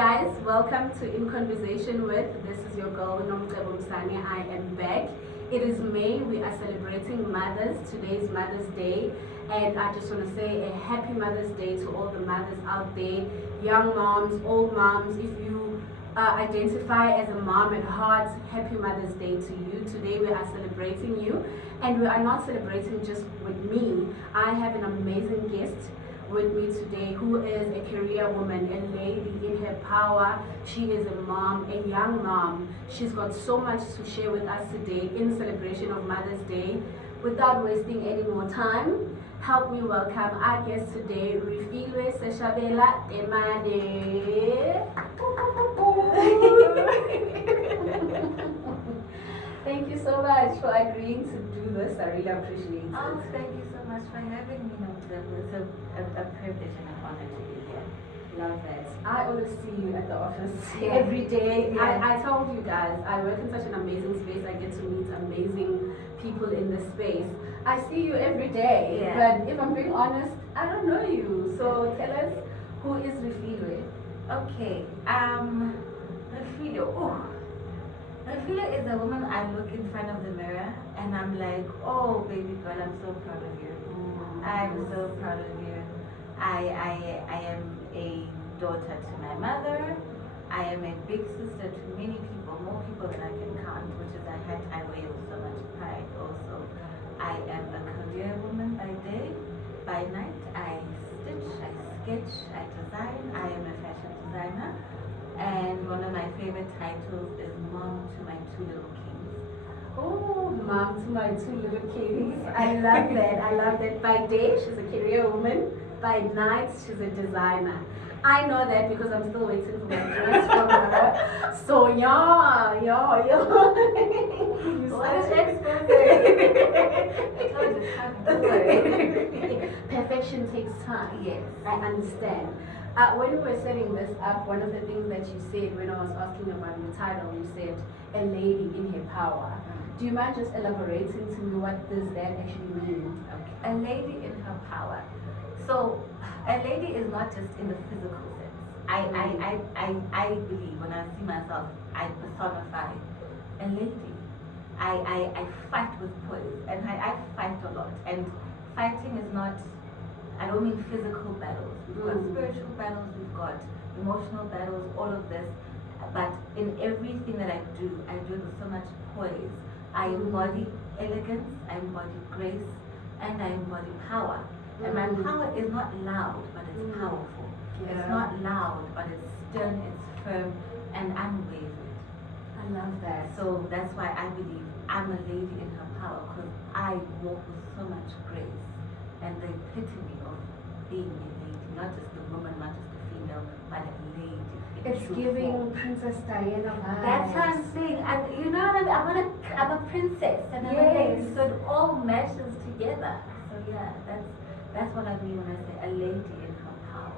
Guys, welcome to In Conversation With. This is your girl, Wena. I am back. It is May. We are celebrating mothers. Today is Mother's Day. And I just want to say a happy Mother's Day to all the mothers out there, young moms, old moms. If you identify as a mom at heart, happy Mother's Day to you. Today we are celebrating you. And we are not celebrating just with me. I have an amazing guest with me today who is a career woman, a lady in her power. She is a mom, a young mom. She's got so much to share with us today in celebration of Mother's Day. Without wasting any more time, help me welcome our guest today, Refilwe Seshabela-Temane. Thank you so much for agreeing to do this. I really appreciate it. Oh, thank you so much for having me. It's a privilege and an honor to be here. Love that. I always see you at the office every day. Yeah. I told you guys, I work in such an amazing space. I get to meet amazing people in this space. I see you every day, but if I'm being honest, I don't know you. So tell us, who is Refilwe? Okay, Refilwe. Oh, Refilwe is a woman I look in front of the mirror and I'm like, oh baby girl, I'm so proud of you. I'm so proud of you. I am a daughter to my mother. I am a big sister to many people, more people than I can count, which is I wear with so much pride also. I am a career woman by day. By night, I stitch, I sketch, I design. I am a fashion designer. And one of my favorite titles is Mom to My Two Little Kings. Oh, Mom to My Two Little Kings. I love that. I love that. By day, she's a career woman. By night, she's a designer. I know that because I'm still waiting for my dress from her. So, yeah. What is expert? I told you, can't do it. Perfection takes time. Yes. I understand. When we were setting this up, one of the things that you said when I was asking about your title, you said, a lady in her power. Do you mind just elaborating to me what does that actually mean? Okay. A lady in her power. So, a lady is not just in the physical sense. I believe when I see myself, I personify a lady. I fight with poise, and I fight a lot. And fighting is not, I don't mean physical battles. We've got spiritual battles, we've got emotional battles, all of this. But in everything that I do it with so much poise. I embody elegance, I embody grace, and I embody power. And my power is not loud, but it's powerful. It's not loud, but it's stern, it's firm, and unwavering. I love that. So that's why I believe I'm a lady in her power, because I walk with so much grace and the epitome of being a lady, not just a woman, not just a female, but a lady. It's giving Princess Diana vibes. That's what I'm saying. You know what I mean? I'm a princess and I'm a lady, so it all meshes together. So yeah, that's what I mean when I say a lady in her power.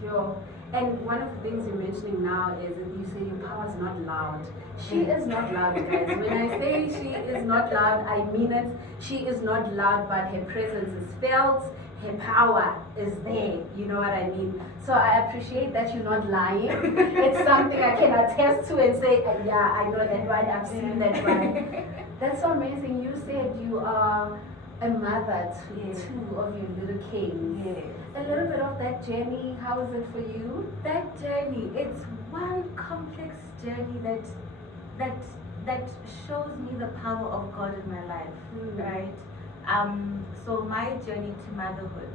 Sure. And one of the things you're mentioning now is that you say your power is not loud. She is not loud, guys. When I say she is not loud, I mean it. She is not loud, but her presence is felt. Her power is there. You know what I mean? So I appreciate that you're not lying. It's something I can attest to and say, yeah, I know that one. I've seen that one. That's so amazing. You said you are a mother to two of your little kings. Yes. A little bit of that journey, how is it for you? That journey, it's one complex journey that shows me the power of God in my life, right? So my journey to motherhood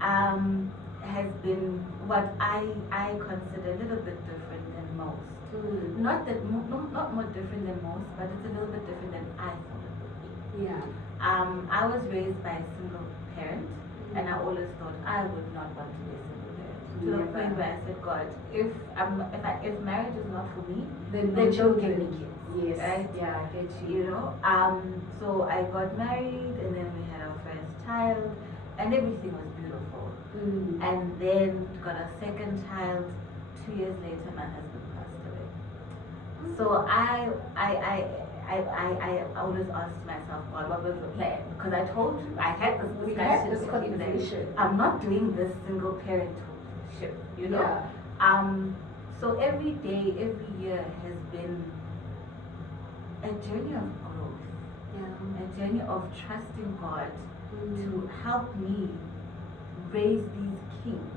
has been what I consider a little bit different than most. Not more different than most, but it's a little bit different than I thought it would be. Yeah. I was raised by a single parent, and I always thought I would not want to be a single parent. To the point where I said, God, if marriage is not for me, then don't give me kids. Yes. Right? Yeah, I get you. You know. So I got married, and then we had our first child, and everything was beautiful. And then got a second child. 2 years later, my husband passed away. So I always asked myself, God, what was the plan? Because I told you, I had this conversation. I'm not doing this single parenthood ship, you know. So every day, every year has been a journey of growth, a journey of trusting God to help me raise these kings.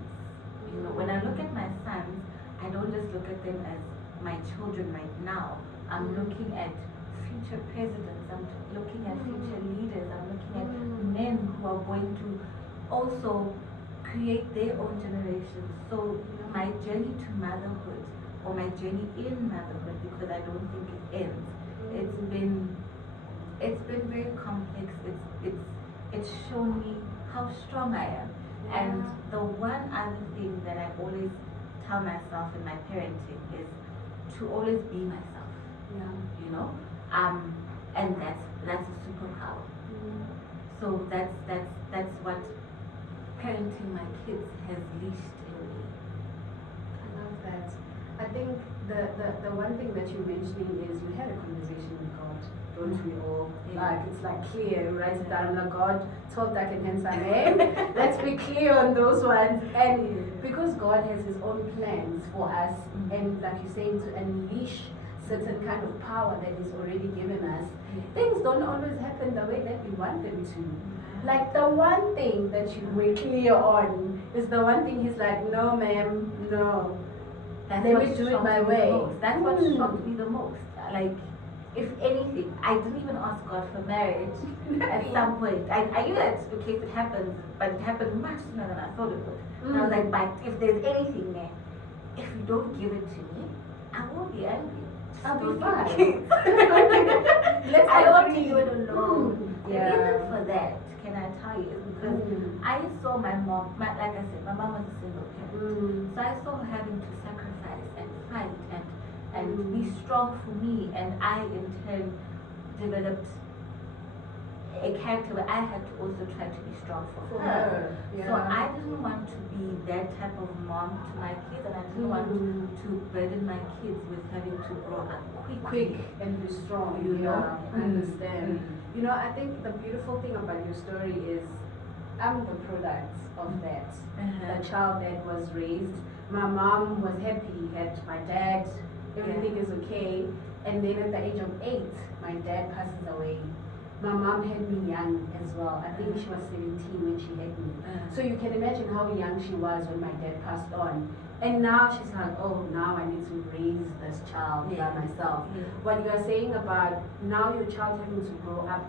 You know, when I look at my sons, I don't just look at them as my children right now. I'm looking at future presidents, I'm looking at future leaders, I'm looking at men who are going to also create their own generations. So my journey to motherhood, or my journey in motherhood, because I don't think it ends, it's been very complex. It's shown me how strong I am. And the one other thing that I always tell myself in my parenting is to always be myself. You know? And that's a superpower. So that's what parenting my kids has leashed in me. I love that. I think the one thing that you're mentioning is you had a conversation with God, don't we all? Like, it's like clear, you write it down, like, God told that in his name. Let's be clear on those ones. And because God has his own plans for us, and like you're saying, to unleash certain kind of power that he's already given us, things don't always happen the way that we want them to. Like, the one thing that you were clear on is the one thing he's like, no ma'am, no. Let me do it my way. That's what shocked me the most. Like, if anything, I didn't even ask God for marriage at some point. I knew that, okay, if it happens, but it happened much sooner than I thought it would. And I was like, but if there's anything there, if you don't give it to me, I won't be angry. I'll be fine. I don't want to do it alone. The Yeah. reason for that, can I tell you, is because I saw my mom, like I said, my mom was a single parent. So I saw her having to sacrifice and fight and be strong for me, and I in turn developed a character where I had to also try to be strong for her. So I didn't want to be that type of mom to my kids, and I didn't want to burden my kids with having to grow up quick and be strong. You know? I understand. You know, I think the beautiful thing about your story is I'm the product of that. The child that was raised. My mom was happy, had my dad, everything is okay. And then at the age of 8, my dad passes away. My mom had me young as well. I think she was 17 when she had me. So you can imagine how young she was when my dad passed on. And now she's like, oh, now I need to raise this child by myself. What you are saying about now your child having to grow up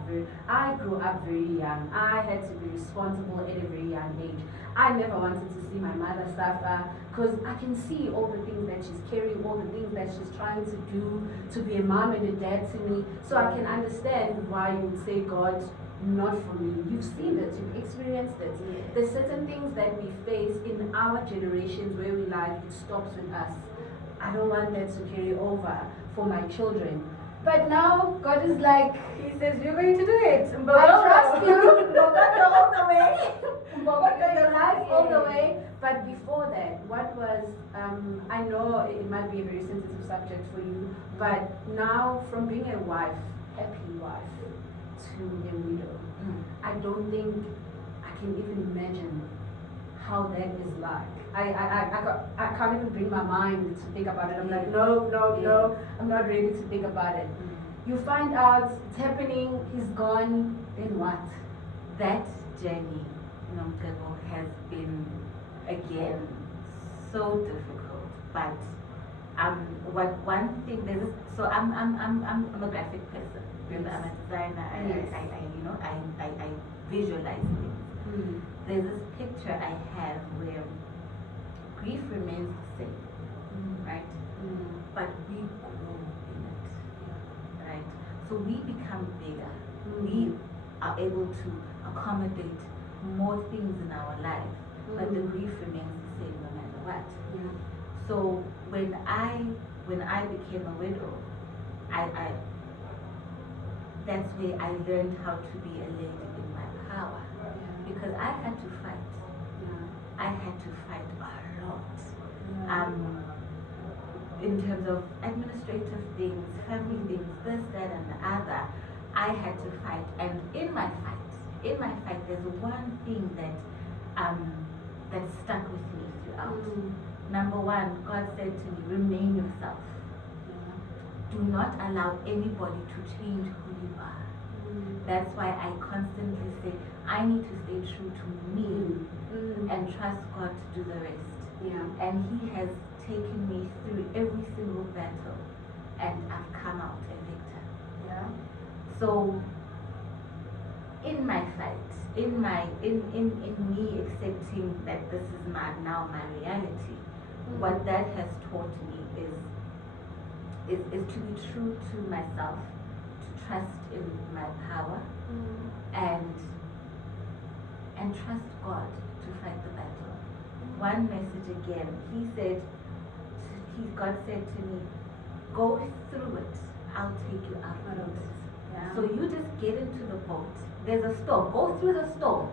I grew up very young. I had to be responsible at a very young age. I never wanted to see my mother suffer, because I can see all the things that she's carrying, all the things that she's trying to do to be a mom and a dad to me. So I can understand why you would say, God, not for me. You've seen it, you've experienced it. There's certain things that we face in our generations where we like, it stops with us. I don't want that to carry over for my children. But now God is like, he says, you're going to do it. I trust you. all the way. Your life all the way. But before that, what was, I know it might be a very sensitive subject for you, but now from being a wife, happy wife, to a widow, I don't think I can even imagine how that is like. I can't even bring my mind to think about it. I'm like, no, I'm not ready to think about it. You find out it's happening, he's gone, then what? That journey, has been, again, so difficult. But one thing, so I'm a graphic person. Remember, I'm a designer. I visualize things. There's this picture I have where grief remains the same, right? But we grow in it, right? So we become bigger. We are able to accommodate more things in our life, but the grief remains the same no matter what. So when I became a widow, that's where I learned how to be a lady in my power, because I had to fight. I had to fight a lot. In terms of administrative things, family things, this, that, and the other, I had to fight. And in my fight, there's one thing that stuck with me throughout. number one, God said to me, remain yourself. Do not allow anybody to change who you are. That's why I constantly say, I need to stay true to me and trust God to do the rest. And He has taken me through every single battle, and I've come out a victor. So, in my fight, in me accepting that this is now my reality, what that has taught me is to be true to myself, to trust in my power, and trust God to fight the battle. One message again, God said to me, go through it, I'll take you out of it. So you just get into the boat. There's a storm. Go through the storm.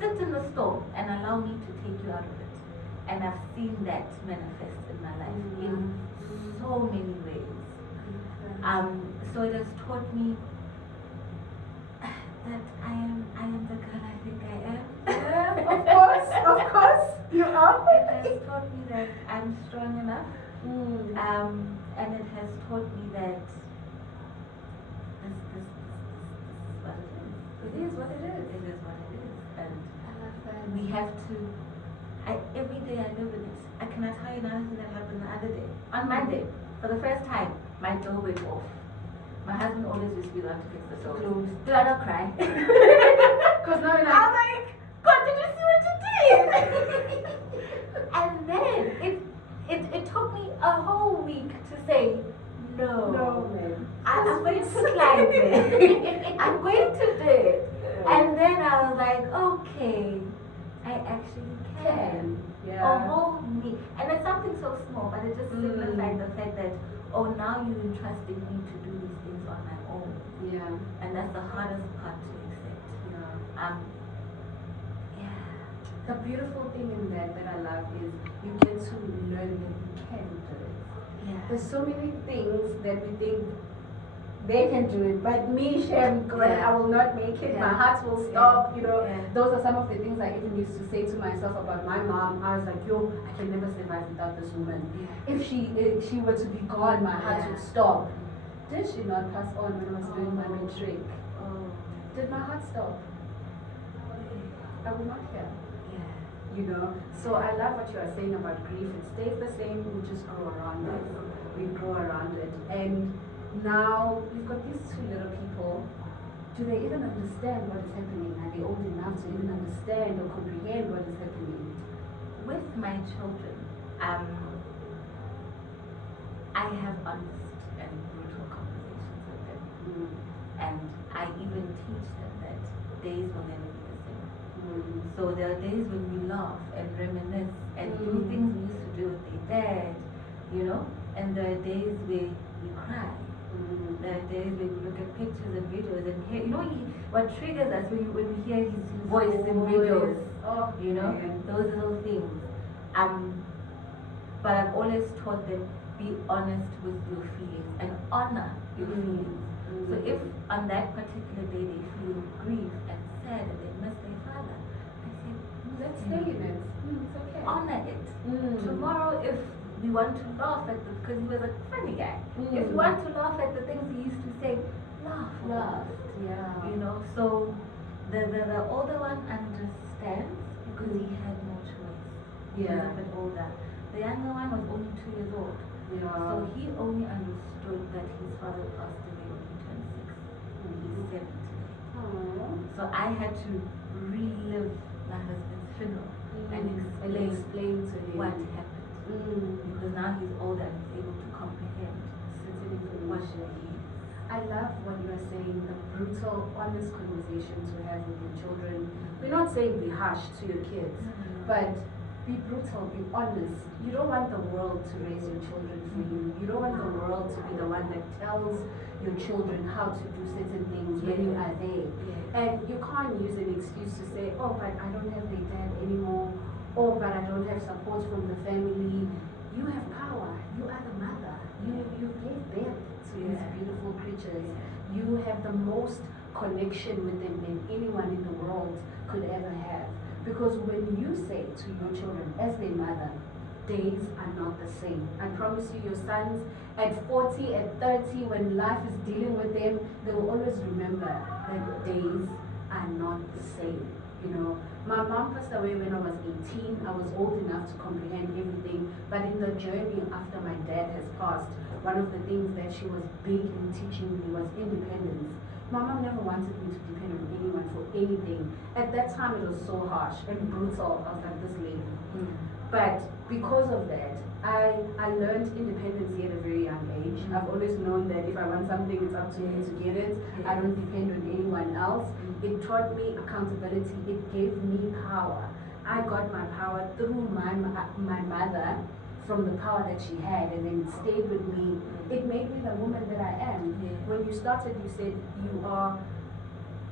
Sit in the storm and allow me to take you out of it. And I've seen that manifest in my life in so many ways. So it has taught me that I am the girl I think I am. Of course, you are. It has taught me that I'm strong enough. And it has taught me that this is what it is. It is what it is. It is what it is. And I love that. we have to, every day I live in it. I cannot tell you another thing that happened the other day. On Monday, for the first time, my door went off. My husband always used to be the one to fix the door. Did I not cry? Because now you're like, I'm like, God, did you see what you did? And then it took me a whole week to say, no, man. I'm going to climb there. I'm going to do it. And then I was like, okay, I actually can. A whole week. And it's something so small, but it just signified the fact that, oh, now you're entrusting me to do these things on my own. And that's the hardest part to accept. The beautiful thing in that I love is you get to learn that you can do it. There's so many things that we think they can do it, but me, Shem, I will not make it. My heart will stop. Those are some of the things I even used to say to myself about my mom. I was like, yo, I can never survive without this woman. If she were to be gone, my heart would stop. Did she not pass on when I was doing my matric? Did my heart stop? I will not hear. So I love what you are saying about grief. It stays the same, we just grow around it. We grow around it. And now we've got these two little people. Do they even understand what is happening? Are they old enough to even understand or comprehend what is happening? With my children, I have honest and brutal conversations with them. And I even teach them that days will never be the same. So there are days when we laugh and reminisce and do things we used to do with their dad, and there are days where we cry. There are days where we look at pictures and videos and hear, what triggers us when we hear his voice in videos, those little things. But I've always taught them, be honest with your feelings and honor your feelings. So if on that particular day they feel grief and sad and they miss their father, I say, let's stay in it. It's okay. Honor it. Tomorrow, if we want to laugh at because he was a funny guy. If we want to laugh at the things he used to say, laugh. So the older one understands because he had no choice. He was a bit older. The younger one was only 2 years old. So he only understood that his father passed away when he turned 6. He's 7 today. So I had to relive my husband's funeral and explain to him what happened. Because now he's older and he's able to comprehend certain information. I love what you are saying, the brutal, honest conversations we have with your children. We're not saying be harsh to your kids, but be brutal, be honest. You don't want the world to raise your children for you. You don't want the world to be the one that tells your children how to do certain things when you are there. And you can't use an excuse to say, oh, but I don't have their dad anymore. Oh, but I don't have support from the family. You have power. You are the mother. You gave birth to these beautiful creatures. You have the most connection with them than anyone in the world could ever have. Because when you say to your children, as their mother, days are not the same. I promise you, your sons at 40, at 30, when life is dealing with them, they will always remember that days are not the same. You know, my mom passed away when I was 18. I was old enough to comprehend everything, but in the journey after my dad has passed, one of the things that she was big in teaching me was independence. My mom never wanted me to depend on anyone for anything. At that time, it was so harsh and brutal. I was like, this lady. But because of that, I learned independence at a very young age. I've always known that if I want something, it's up to me to get it. I don't depend on anyone else. It taught me accountability. It gave me power. I got my power through my mother, from the power that she had, and then it stayed with me. It made me the woman that I am. When you started, you said you are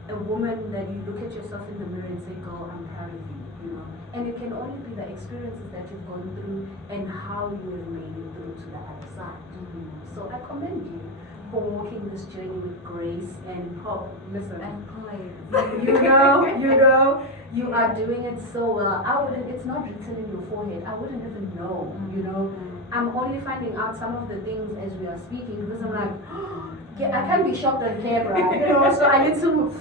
a woman that you look at yourself in the mirror and say, girl, I'm proud of you, you know. And it can only be the experiences that you've gone through and how you have made it through to the other side. So I commend you for walking this journey with grace and listen. And poise. You know, you are doing it so well. It's not written in your forehead. I wouldn't even know, you know. I'm only finding out some of the things as we are speaking because I'm like, yeah, I can't be shocked on camera, you know, so I need to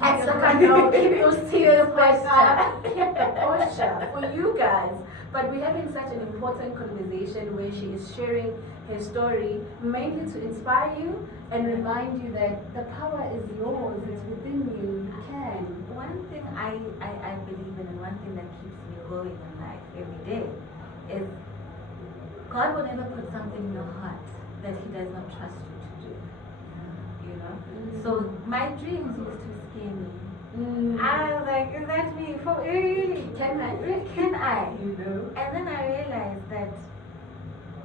act like I know, keep those tears, but keep the posture for you guys. But we're having such an important conversation where she is sharing her story, mainly to inspire you and remind you that the power is yours, it's within you, you can. One thing I believe in, and one thing that keeps me going in life every day is God will never put something in your heart that He does not trust you to do. You know? So my dreams used to scare me. I was like, is that me? For really? Can I? Can I? You know? And then I realized that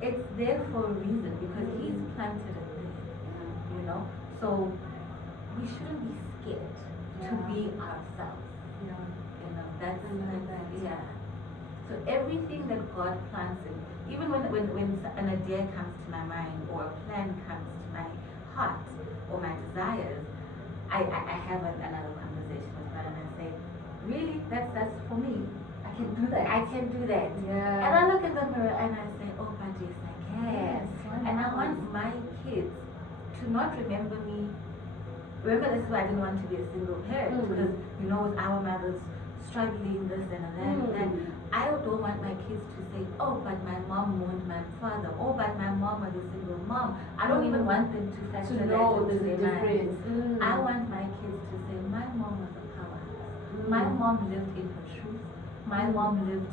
it's there for a reason because He's planted it there. You know? So we shouldn't be scared to be ourselves. You know, that's yeah. So everything that God plants in, even when an idea comes to my mind or a plan comes to my heart or my desires, I have another conversation with God and I say, really, that's for me. I can do that. I can do that. Yeah. And I look in the mirror and I say, oh, but yes, I can. Yes, and I want my kids to not remember me. Remember, this is why I didn't want to be a single parent because, you know, with our mothers struggling this and that and that. I don't want my kids to say, oh, but my mom mourned my father. Oh, but my mom was a single mom. I don't even want them to factor that into their minds. I want my kids to say, my mom was a powerhouse. My mom lived in her truth. My mom lived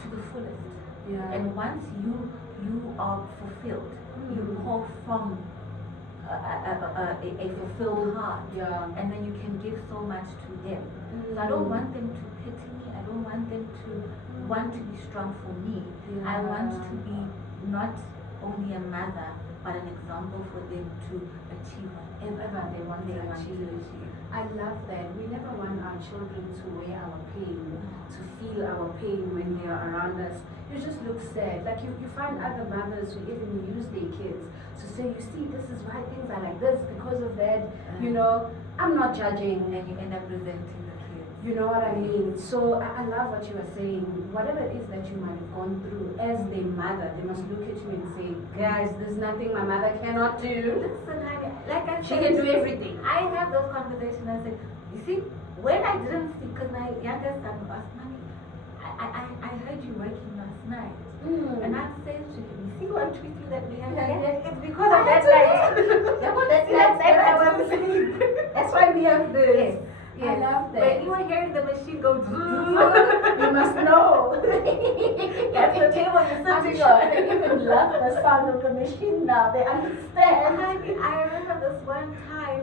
to the fullest. And once you are fulfilled, you pour from a fulfilled heart, and then you can give so much to them. So I don't want them to pity me. I don't want them to want to be strong for me. I want to be not only a mother, but an example for them to achieve whatever they want to achieve. I love that. We never want our children to wear our pain, to feel our pain when they are around us. You just look sad. Like you find other mothers who even use their kids to say, you see, this is why things are like this because of that. You know, I'm not judging. And you end up resenting the kids. You know what I mean? So I love what you were saying. Whatever it is that you might have gone through as their mother, they must look at you and say, guys, there's nothing my mother cannot do. Listen, honey, like I She said, can do everything. I have those conversations. I say, you see, when I didn't sleep, because my youngest son asked, Mommy, I heard you working last night. And I'm saying to him, you see one tweet that we have here? It's because of that night. That I was asleep. That's why we have this. Yes. I love that. When you are hearing the machine go, you must know. That's the table you're sitting on. They even love the sound of the machine now. They understand. I remember this one time,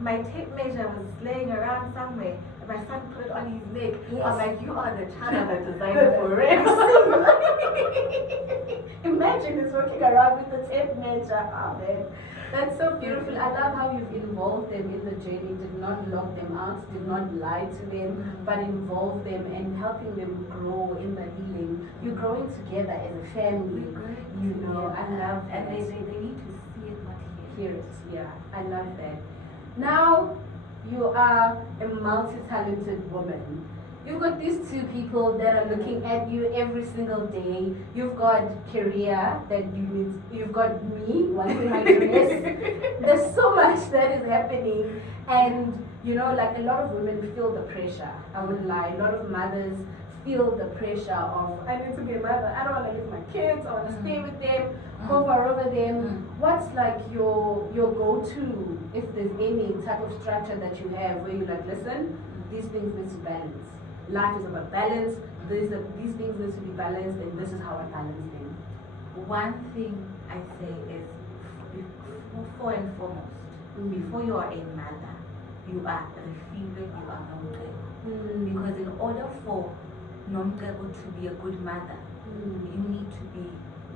my tape measure was laying around somewhere. And my son put it on his leg. I'm like, you are the child of a designer for Rex. Imagine he's walking around with the tape measure. Oh, man. That's so beautiful. I love how you've involved them in the journey, did not lock them out, did not lie to them, but involve them and helping them grow in the healing. You're growing together as a family. You know, I love that. And they need to see it, not hear it. Yeah, I love that. Now, you are a multi-talented woman. You've got these two people that are looking at you every single day. You've got career that you need. You've got me wanting my dress. There's so much that is happening, and you know, like a lot of women feel the pressure. I wouldn't lie. A lot of mothers feel the pressure of I need to be a mother. I don't want to leave my kids. I want to stay with them, hover over them. What's like your go-to if there's any type of structure that you have where you're like, listen, these things need to balance. Life is about balance. These things need to be balanced, and this is how I balance them. One thing I say is, before and foremost, before you are a mother, you are Refilwe, you are Nomcebo. Because in order for Nomcebo to be a good mother, you need to be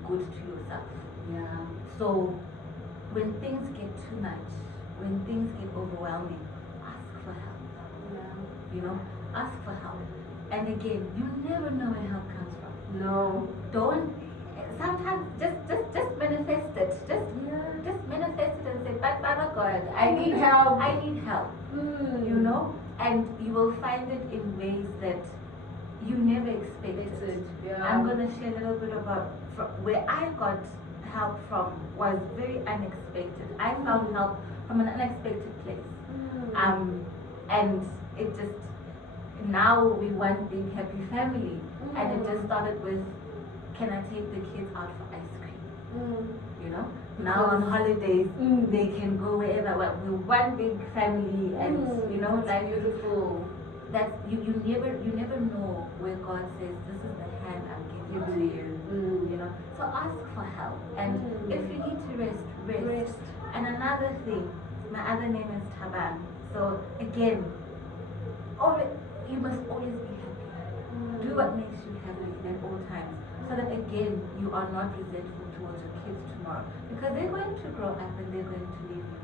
good to yourself. Yeah. So when things get too much, when things get overwhelming, ask for help. Yeah. You know, ask for help. And again, you never know where help comes from. No. Don't. Sometimes just manifest it. Just manifest it and say, but Baba God, I need help. I need help. You know, and you will find it in ways that you never expected. Yeah. I'm gonna share a little bit about where I got help from. Was very unexpected. I found help from an unexpected place. And it just, now we want big happy family, and it just started with, can I take the kids out for ice cream? You know, now on holidays they can go wherever. We're one big family, and you know, like beautiful. That's you never know where God says, this is the hand I'm giving to you. You know, so ask for help, and if you need to rest. And another thing, my other name is Taban. So again, you must always be happy. Do what makes you happy at all times, so that again you are not resentful towards your kids tomorrow, because they're going to grow up and they're going to leave you.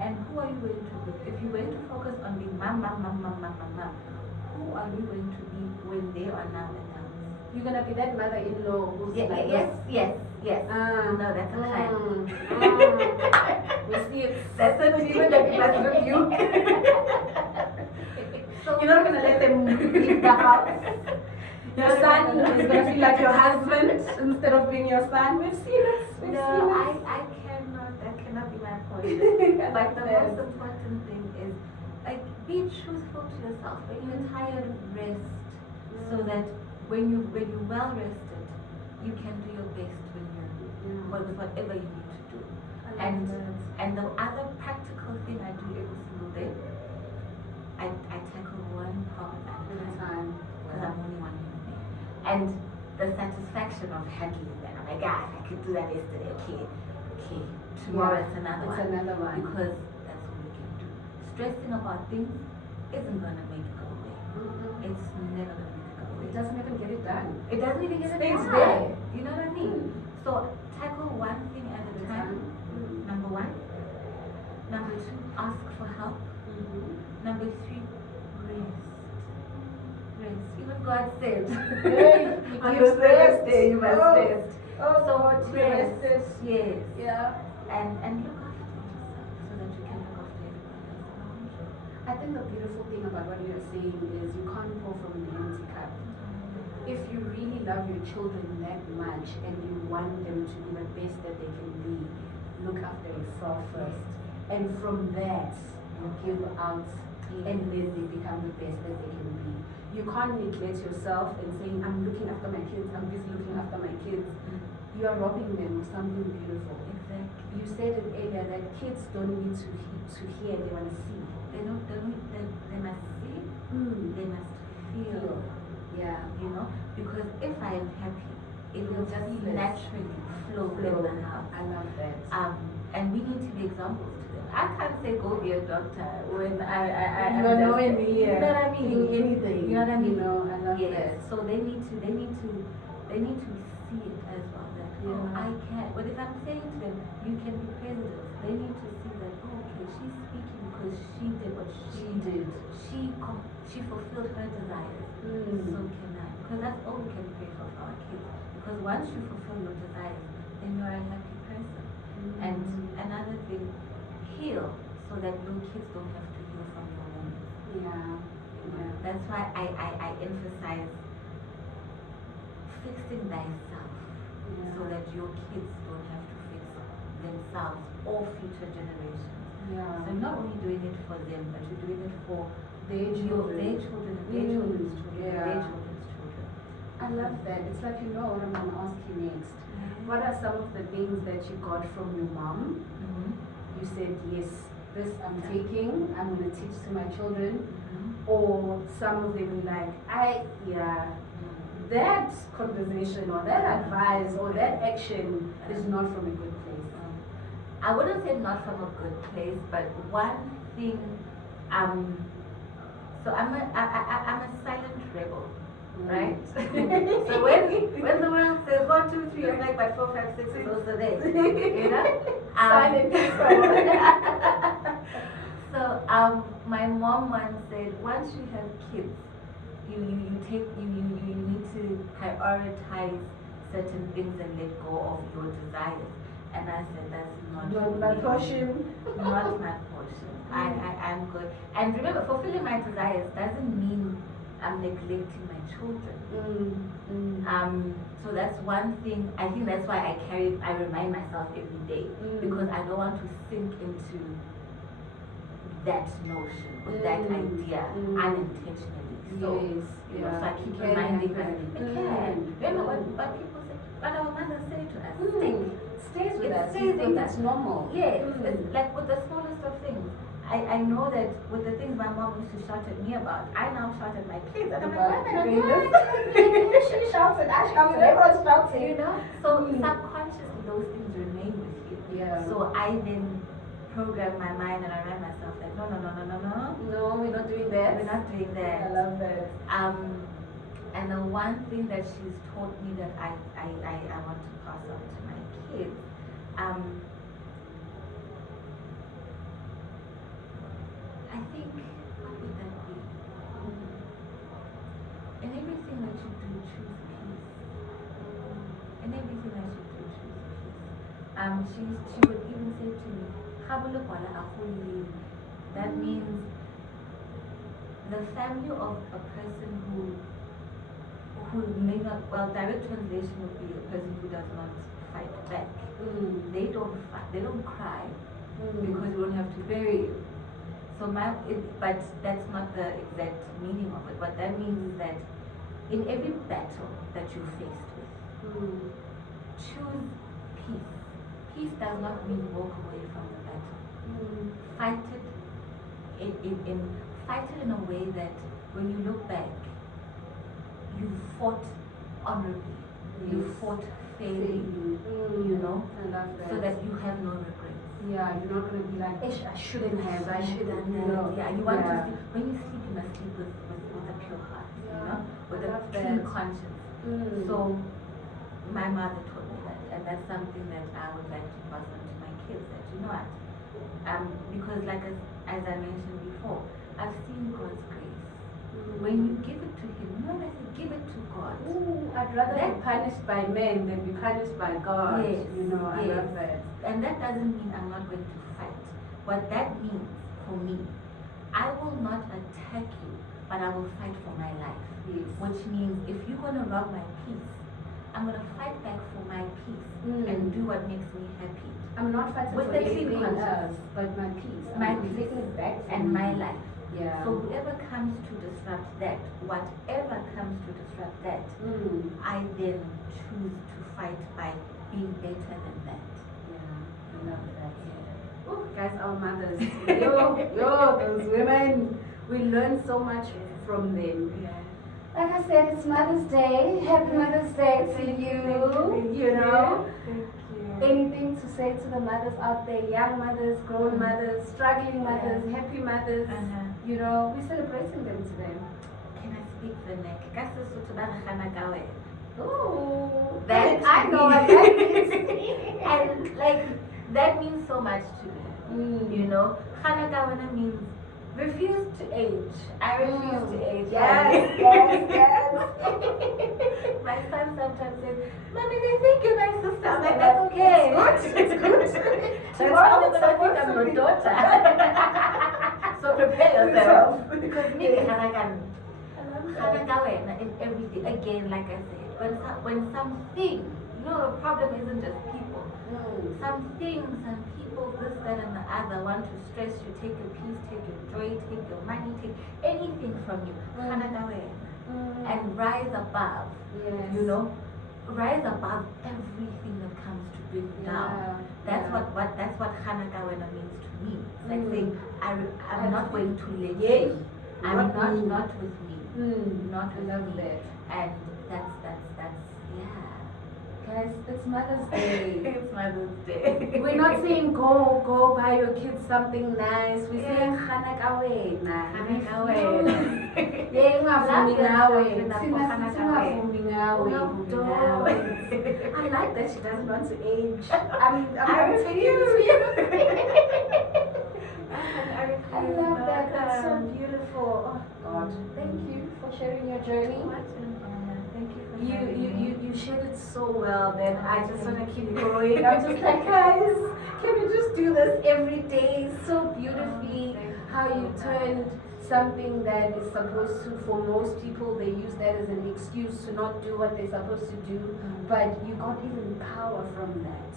And who are you going to be? If you're going to focus on being mom, who are you going to be when they are now adults? You're gonna be that mother-in-law who's like yes. No, that's a crime. We see it. That's a demon that must with you. So you're not gonna let them leave the house. Your son is gonna feel like your husband instead of being your son. We've seen it. I cannot. That cannot be my point. But the most important thing is, like, be truthful to yourself. When you're tired, rest, so that when you're well rested, you can do your best when you're with whatever you need to do. And the other practical thing I do every single day, I tackle one problem at a time, because I'm only one human being. And the satisfaction of handling that, oh my God, I could do that yesterday. Okay, tomorrow it's another one. Because that's all we can do. Stressing about things isn't gonna make it go away. It's never gonna make it go away. It doesn't even get it done. It doesn't even get it done. It's there. You know what I mean? So tackle one thing at a time. Number one. Number two, ask for help. Number three, rest. Even God said, on your first day you must rest. So rest. Yes. Yeah. And look after yourself so that you can look after everybody else around you. I think the beautiful thing about what you're saying is you can't pour from an empty cup. If you really love your children that much and you want them to be the best that they can be, look after yourself first. And from that, you give out, and then they become the best that they can be. You can't neglect yourself and saying, I'm looking after my kids, I'm busy looking after my kids. You are robbing them of something beautiful. Exactly. You said it earlier that kids don't need to hear, they want to see. They must see, they must feel. Yeah. You know, because if I am happy, it will just naturally flow in the house. I love that. And we need to be examples to them. I can't say go be a doctor when you are nowhere near. You know what I mean? Doing anything. You know what I mean? You know, I love that. So they need to see it as well. That I can. But if I'm saying to them, you can be president, they need to see that. Oh, okay, she's speaking because she did what she did. She fulfilled her desires. So can I? Because that's all we can pray for our kids. Because once you fulfill your desires, then you are a happy person. And another thing, heal so that your kids don't have to heal from your wounds. Yeah. That's why I emphasize fixing thyself so that your kids don't have to fix themselves or future generations. So you're not only doing it for them, but you're doing it for their children, their children's children, their children's children. I love that. It's like, you know what I'm going to ask you next. What are some of the things that you got from your mom? You said, yes, this I'm taking, I'm going to teach to my children. Or some of them like, that conversation or that advice or that action is not from a good place. I wouldn't say not from a good place, but one thing, so I'm a silent rebel, right? So when the world says 1, 2, 3, I'm like, but 4, 5, 6 is also there, you know? Silent So my mom once said, once you have kids, you need to prioritize certain things and let go of your desires. And I said, that's not my portion. Not my portion. I'm good. And remember, fulfilling my desires doesn't mean I'm neglecting my children. So that's one thing. I think that's why I remind myself every day, because I don't want to sink into that notion or that idea unintentionally. So, you know, so I keep reminding myself, it can. Remember what people say, what our mothers say to us, stays with us. Stays with that's normal. Yes, it's like with the smallest of things. I know that with the things my mom used to shout at me about, I now shout at my kids. And I'm like, she shouted, I shouted, everyone's shouting. You know? So subconsciously those things remain with you. So I then program my mind and I remind myself like, no, we're not doing that. We're not doing that. I love that. And the one thing that she's taught me that I want to pass on to my kids, I think, what would that be? In everything that you do, choose peace. In everything that you do, choose peace. She would even say to me, that means the family of a person who may not, well, direct translation would be a person who does not fight back. They don't fight, they don't cry because you don't have to bury you. So but that's not the exact meaning of it. What that means is that in every battle that you're faced with, choose peace. Peace does not mean walk away from the battle. Fight it in a way that when you look back, you fought honorably, you fought fairly, you know, so that you have no regrets. Yeah, you're not going to be like, I shouldn't have. No. Yeah, you want to sleep. When you sleep, you must sleep with a pure heart, you know, with a clean conscience. So my mother taught me that, and that's something that I would like to pass on to my kids. That you know what, because like as I mentioned before, I've seen God's grace. When you give it to Him, you know, I say, give it to God. I'd rather be punished by men than be punished by God. Yes, you know, I love that. And that doesn't mean I'm not going to fight. What that means for me, I will not attack you, but I will fight for my life. Which means if you're going to rob my peace, I'm going to fight back for my peace and do what makes me happy. I'm not fighting with for the clean anything conscience, but my peace. My I'm peace taking it back and my life. Yeah. So whoever comes to disrupt that, whatever comes to disrupt that, I then choose to fight by being better than that. Yeah, I love that. Yeah. Oh, guys, our mothers, yo, those women, we learn so much from them. Yeah. Like I said, it's Mother's Day. Happy Mother's Day to you. You know. Thank you. Anything to say to the mothers out there, young mothers, grown mothers, struggling mothers, happy mothers? You know, we're celebrating them today. Can I speak the neck? Kgana. Oh, that I know what that means. And like that means so much to me. You know, Kgana means refuse to age. I refuse to age. Yes. My son sometimes says, Mommy, they think you're my sister. I'm like, that's okay. It's good. Tomorrow they're going to think I'm your daughter. So prepare yourself. Because me, Yes. Kgana is everything. Again, like I said, when something, the problem isn't just people. Some things and people, this, that, and the other, want to stress you, take your peace, take your joy, take your money, take anything from you. And rise above. Yes. Rise above everything that comes to bring you down. That's what Kgana means to me. It's like saying, I'm not going to let you. I'm not with me. Not with love me. that. And that's Guys, it's Mother's Day. It's Mother's Day. We're not saying go buy your kids something nice. We're saying Kgana ka wena. I like that she doesn't want to age. I'm taking it to you. I love that. That's so beautiful. Oh God, thank you for sharing your journey. Thank you for having me. You shared it so well that I just want to keep going. I'm just like, guys, can we just do this every day so beautifully? How you turned something that is supposed to, for most people, they use that as an excuse to not do what they're supposed to do, but you got even power from that.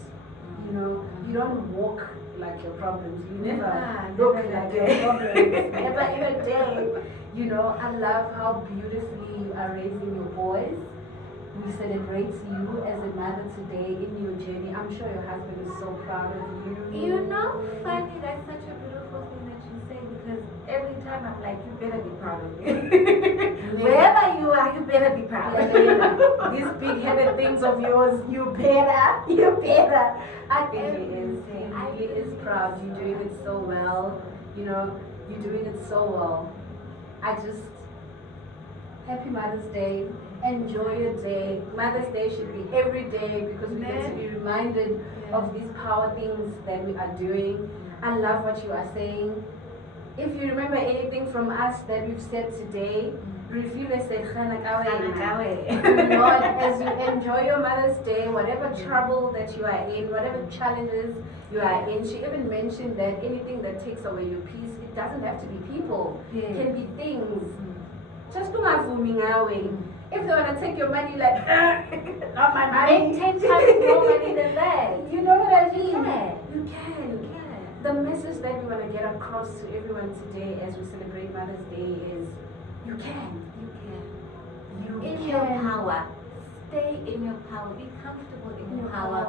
You don't walk like your problems. You never look like your problems. Never in a day. I love how beautifully you are raising your boys. We celebrate you as a mother today in your journey. I'm sure your husband is so proud of you. Funny, that's such a beautiful thing that you say, because every time I'm like, you better be proud of me. Wherever you are, you better be proud of me. These big-headed things of yours, you better. I think he is. He really is proud. You're doing it so well. You're doing it so well. Happy Mother's Day. Enjoy your day. Mother's Day should be every day because we get to be reminded of these power things that we are doing. I love what you are saying. If you remember anything from us that we've said today, Refilwe Seshabela-Temane. Lord, as you enjoy your Mother's Day, whatever trouble that you are in, whatever challenges you are in, she even mentioned that anything that takes away your peace, it doesn't have to be people. It can be things. Just ungavumi ngawe. If they want to take your money, like, not my money. 10 times more money than that. You know what I mean? You can. The message that we want to get across to everyone today as we celebrate Mother's Day is, you can. In your power. Stay in your power. Be comfortable in your power.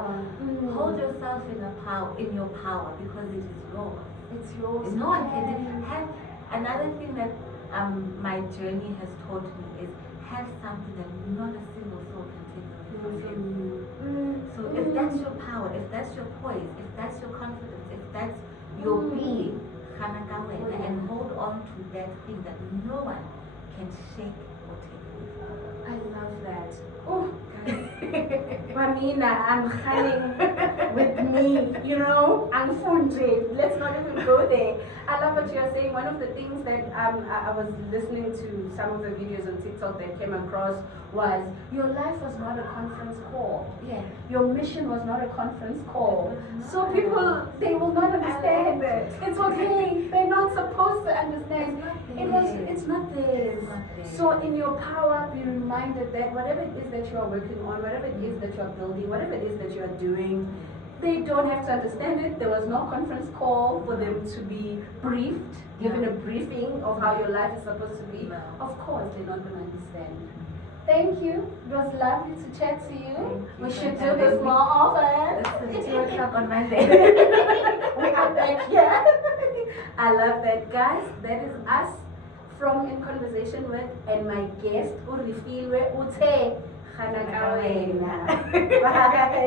Hold yourself in your power because it is yours. It's yours. No one can do. Another thing that my journey has taught me is have something that not a single soul can take away from you. So if that's your power, if that's your poise, if that's your confidence, if that's your being, and hold on to that thing that no one can shake or take away from you. I love that. Oh, guys. Mamina, I'm hunting with me, I'm funded. Let's not even go there. I love what you're saying. One of the things that I was listening to some of the videos on TikTok that came across was your life was not a conference call. Your mission was not a conference call. So people, they will not understand. It's okay. They're not supposed to understand. It's not theirs. So in your power, be reminded that whatever it is that you are working on, whatever it is that you are building, whatever it is that you are doing, they don't have to understand it. There was no conference call for them to be briefed, given a briefing of how your life is supposed to be. Of course, they're not going to understand. Thank you. It was lovely to chat to you. We should do this more often. It's 2 o'clock on Monday. We are back here. I love that, guys. That is us from In Conversation With, and my guest, Refilwe Seshabela-Temane. Bye.